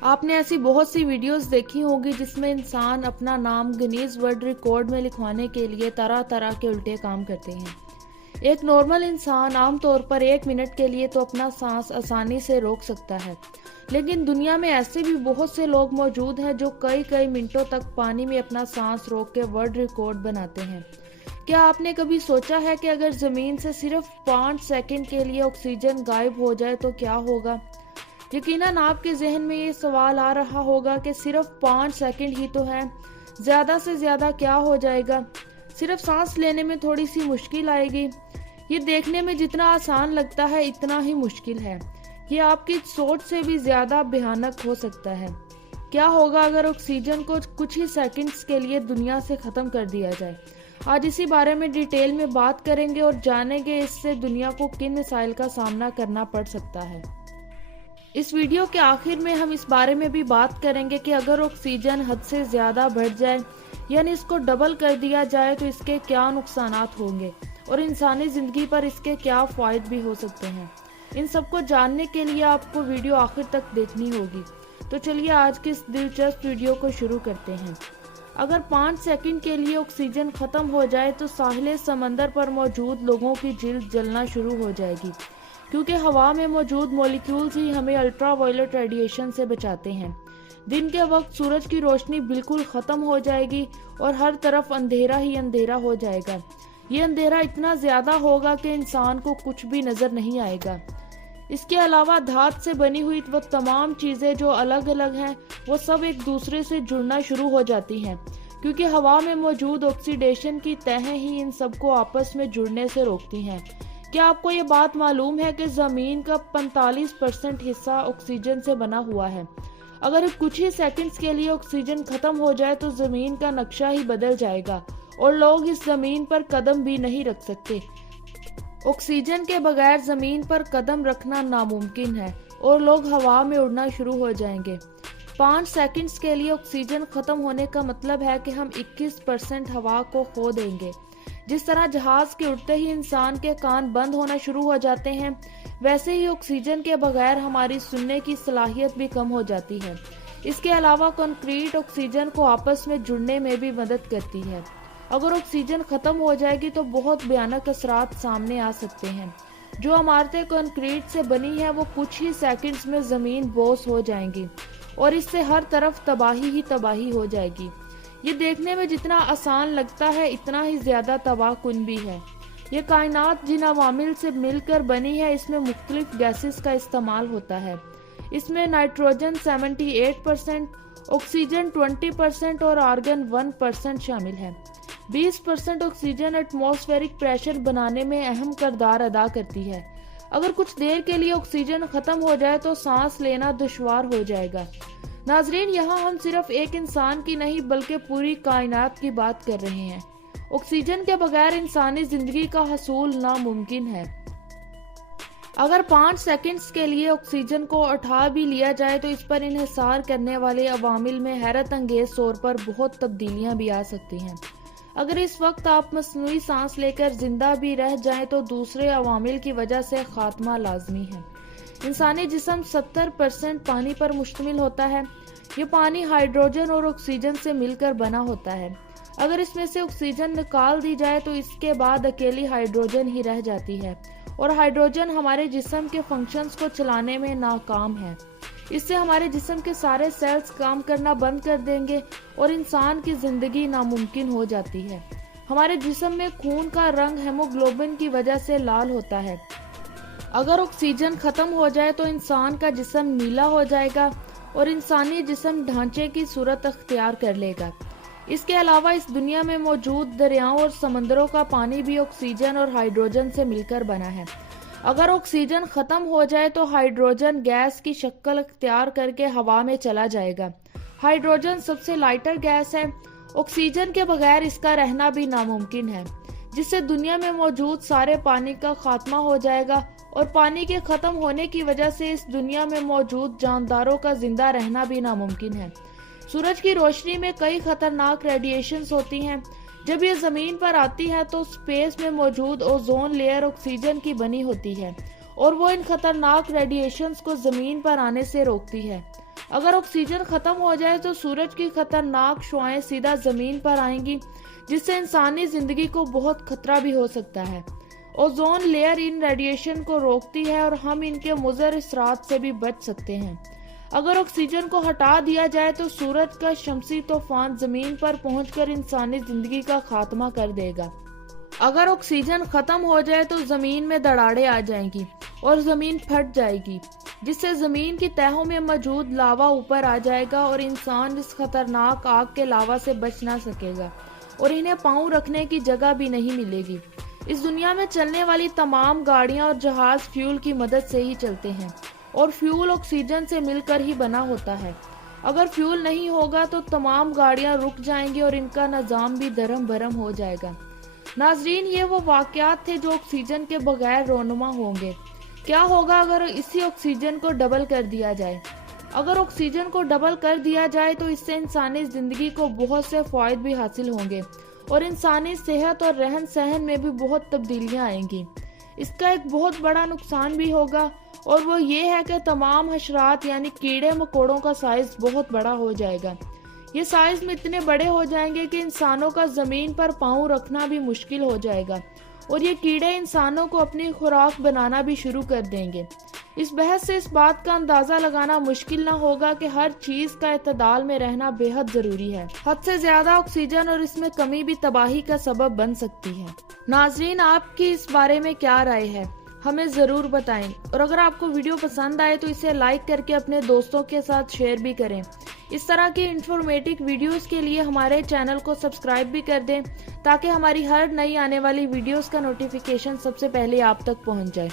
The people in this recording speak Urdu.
آپ نے ایسی بہت سی ویڈیوز دیکھی ہوگی جس میں انسان اپنا نام گنیز ورلڈ ریکارڈ میں لکھوانے کے لیے طرح طرح کے الٹے کام کرتے ہیں۔ ایک نارمل انسان عام طور پر 1 منٹ کے لیے تو اپنا سانس آسانی سے روک سکتا ہے، لیکن دنیا میں ایسے بھی بہت سے لوگ موجود ہیں جو کئی منٹوں تک پانی میں اپنا سانس روک کے ورلڈ ریکارڈ بناتے ہیں۔ کیا آپ نے کبھی سوچا ہے کہ اگر زمین سے صرف 5 سیکنڈ کے لیے آکسیجن غائب ہو جائے تو کیا ہوگا؟ یقیناً آپ کے ذہن میں یہ سوال آ رہا ہوگا کہ صرف 5 سیکنڈ ہی تو ہے، زیادہ سے زیادہ کیا ہو جائے گا؟ صرف سانس لینے میں تھوڑی سی مشکل آئے گی۔ یہ دیکھنے میں جتنا آسان لگتا ہے اتنا ہی مشکل ہے۔ یہ آپ کی سوچ سے بھی زیادہ بھیانک ہو سکتا ہے۔ کیا ہوگا اگر آکسیجن کو کچھ ہی سیکنڈز کے لیے دنیا سے ختم کر دیا جائے؟ آج اسی بارے میں ڈیٹیل میں بات کریں گے اور جانیں گے اس سے دنیا کو کن مسائل کا سامنا کرنا پڑ سکتا ہے۔ اس ویڈیو کے آخر میں ہم اس بارے میں بھی بات کریں گے کہ اگر آکسیجن حد سے زیادہ بڑھ جائے، یعنی اس کو ڈبل کر دیا جائے تو اس کے کیا نقصانات ہوں گے اور انسانی زندگی پر اس کے کیا فوائد بھی ہو سکتے ہیں۔ ان سب کو جاننے کے لیے آپ کو ویڈیو آخر تک دیکھنی ہوگی۔ تو چلیے آج کی اس دلچسپ ویڈیو کو شروع کرتے ہیں۔ اگر 5 سیکنڈ کے لیے آکسیجن ختم ہو جائے تو ساحل سمندر پر موجود لوگوں کی جلد جلنا شروع ہو جائے گی، کیونکہ ہوا میں موجود مولیکیولز ہی ہمیں الٹرا وائلٹ ریڈیشن سے بچاتے ہیں۔ دن کے وقت سورج کی روشنی بالکل ختم ہو جائے گی اور ہر طرف اندھیرا ہی اندھیرا ہو جائے گا۔ یہ اندھیرا اتنا زیادہ ہوگا کہ انسان کو کچھ بھی نظر نہیں آئے گا۔ اس کے علاوہ دھات سے بنی ہوئی وہ تمام چیزیں جو الگ الگ ہیں وہ سب ایک دوسرے سے جڑنا شروع ہو جاتی ہیں، کیونکہ ہوا میں موجود آکسیڈیشن کی تہیں ہی ان سب کو آپس میں جڑنے سے روکتی ہیں۔ کیا آپ کو یہ بات معلوم ہے کہ زمین کا 45% حصہ آکسیجن سے بنا ہوا ہے؟ اگر کچھ ہی سیکنڈز کے لیے آکسیجن ختم ہو جائے تو زمین کا نقشہ ہی بدل جائے گا اور لوگ اس زمین پر قدم بھی نہیں رکھ سکتے۔ آکسیجن کے بغیر زمین پر قدم رکھنا ناممکن ہے اور لوگ ہوا میں اڑنا شروع ہو جائیں گے۔ 5 سیکنڈز کے لیے آکسیجن ختم ہونے کا مطلب ہے کہ ہم 21% ہوا کو کھو دیں گے۔ جس طرح جہاز کے اڑتے ہی انسان کے کان بند ہونا شروع ہو جاتے ہیں، ویسے ہی آکسیجن کے بغیر ہماری سننے کی صلاحیت بھی کم ہو جاتی ہے۔ اس کے علاوہ کنکریٹ آکسیجن کو آپس میں جڑنے میں بھی مدد کرتی ہے۔ اگر آکسیجن ختم ہو جائے گی تو بہت بھیانک اثرات سامنے آ سکتے ہیں۔ جو عمارتیں کنکریٹ سے بنی ہیں وہ کچھ ہی سیکنڈز میں زمین بوس ہو جائیں گی اور اس سے ہر طرف تباہی ہی تباہی ہو جائے گی۔ یہ دیکھنے میں جتنا آسان لگتا ہے اتنا ہی زیادہ تباہ کن بھی ہے۔ یہ کائنات جن عوامل سے مل کر بنی ہے اس میں مختلف گیسز کا استعمال ہوتا ہے۔ اس میں نائٹروجن 78%، آکسیجن 20% اور آرگن 1% شامل ہے۔ 20% آکسیجن ایٹماسفیرک پریشر بنانے میں اہم کردار ادا کرتی ہے۔ اگر کچھ دیر کے لیے آکسیجن ختم ہو جائے تو سانس لینا دشوار ہو جائے گا۔ ناظرین، یہاں ہم صرف ایک انسان کی نہیں بلکہ پوری کائنات کی بات کر رہے ہیں۔ آکسیجن کے بغیر انسانی زندگی کا حصول ناممکن ہے۔ اگر 5 سیکنڈز کے لیے آکسیجن کو اٹھا بھی لیا جائے تو اس پر انحصار کرنے والے عوامل میں حیرت انگیز طور پر بہت تبدیلیاں بھی آ سکتی ہیں۔ اگر اس وقت آپ مصنوعی سانس لے کر زندہ بھی رہ جائیں تو دوسرے عوامل کی وجہ سے خاتمہ لازمی ہے۔ انسانی جسم 70% پانی پر مشتمل ہوتا ہے۔ یہ پانی ہائیڈروجن اور آکسیجن سے مل کر بنا ہوتا ہے۔ اگر اس میں سے آکسیجن نکال دی جائے تو اس کے بعد اکیلی ہائیڈروجن ہی رہ جاتی ہے اور ہائیڈروجن ہمارے جسم کے فنکشنز کو چلانے میں ناکام ہے۔ اس سے ہمارے جسم کے سارے سیلز کام کرنا بند کر دیں گے اور انسان کی زندگی ناممکن ہو جاتی ہے۔ ہمارے جسم میں خون کا رنگ ہیموگلوبن کی وجہ سے لال ہوتا ہے۔ اگر آکسیجن ختم ہو جائے تو انسان کا جسم نیلا ہو جائے گا اور انسانی جسم ڈھانچے کی صورت اختیار کر لے گا۔ اس کے علاوہ اس دنیا میں موجود دریاؤں اور سمندروں کا پانی بھی آکسیجن اور ہائیڈروجن سے مل کر بنا ہے۔ اگر آکسیجن ختم ہو جائے تو ہائیڈروجن گیس کی شکل اختیار کر کے ہوا میں چلا جائے گا۔ ہائیڈروجن سب سے لائٹر گیس ہے۔ آکسیجن کے بغیر اس کا رہنا بھی ناممکن ہے، جس سے دنیا میں موجود سارے پانی کا خاتمہ ہو جائے گا اور پانی کے ختم ہونے کی وجہ سے اس دنیا میں موجود جانداروں کا زندہ رہنا بھی ناممکن ہے۔ سورج کی روشنی میں کئی خطرناک ریڈیشنز ہوتی ہیں۔ جب یہ زمین پر آتی ہے تو سپیس میں موجود اوزون لیئر آکسیجن کی بنی ہوتی ہے اور وہ ان خطرناک ریڈیشنز کو زمین پر آنے سے روکتی ہے۔ اگر آکسیجن ختم ہو جائے تو سورج کی خطرناک شعاعیں سیدھا زمین پر آئیں گی، جس سے انسانی زندگی کو بہت خطرہ بھی ہو سکتا ہے۔ اوزون لیئر ان ریڈیشن کو روکتی ہے اور ہم ان کے مضر اثرات سے بھی بچ سکتے ہیں۔ اگر آکسیجن کو ہٹا دیا جائے تو سورج کا شمسی طوفان زمین پر پہنچ کر انسانی زندگی کا خاتمہ کر دے گا۔ اگر آکسیجن ختم ہو جائے تو زمین میں دراڑیں آ جائیں گی اور زمین پھٹ جائے گی، جس سے زمین کی تہوں میں موجود لاوا اوپر آ جائے گا اور انسان اس خطرناک آگ کے لاوا سے بچ نہ سکے گا اور انہیں پاؤں رکھنے کی جگہ بھی نہیں ملے گی۔ اس دنیا میں چلنے والی تمام گاڑیاں اور جہاز فیول کی مدد سے ہی چلتے ہیں اور فیول آکسیجن سے مل کر ہی بنا ہوتا ہے۔ اگر فیول نہیں ہوگا تو تمام گاڑیاں رک جائیں گی اور ان کا نظام بھی درہم برہم ہو جائے گا۔ ناظرین، یہ وہ واقعات تھے جو آکسیجن کے بغیر رونما ہوں گے۔ کیا ہوگا اگر اسی آکسیجن کو ڈبل کر دیا جائے؟ اگر آکسیجن کو ڈبل کر دیا جائے تو اس سے انسانی زندگی کو بہت سے فوائد بھی حاصل ہوں گے اور انسانی صحت اور رہن سہن میں بھی بہت تبدیلیاں آئیں گی۔ اس کا ایک بہت بڑا نقصان بھی ہوگا اور وہ یہ ہے کہ تمام حشرات یعنی کیڑے مکوڑوں کا سائز بہت بڑا ہو جائے گا۔ یہ سائز میں اتنے بڑے ہو جائیں گے کہ انسانوں کا زمین پر پاؤں رکھنا بھی مشکل ہو جائے گا اور یہ کیڑے انسانوں کو اپنی خوراک بنانا بھی شروع کر دیں گے۔ اس بحث سے اس بات کا اندازہ لگانا مشکل نہ ہوگا کہ ہر چیز کا اعتدال میں رہنا بے حد ضروری ہے۔ حد سے زیادہ آکسیجن اور اس میں کمی بھی تباہی کا سبب بن سکتی ہے۔ ناظرین، آپ کی اس بارے میں کیا رائے ہے؟ ہمیں ضرور بتائیں، اور اگر آپ کو ویڈیو پسند آئے تو اسے لائک کر کے اپنے دوستوں کے ساتھ شیئر بھی کریں۔ اس طرح کی انفارمیٹو ویڈیوز کے لیے ہمارے چینل کو سبسکرائب بھی کر دیں تاکہ ہماری ہر نئی آنے والی ویڈیوز کا نوٹیفیکیشن سب سے پہلے آپ تک پہنچ جائے۔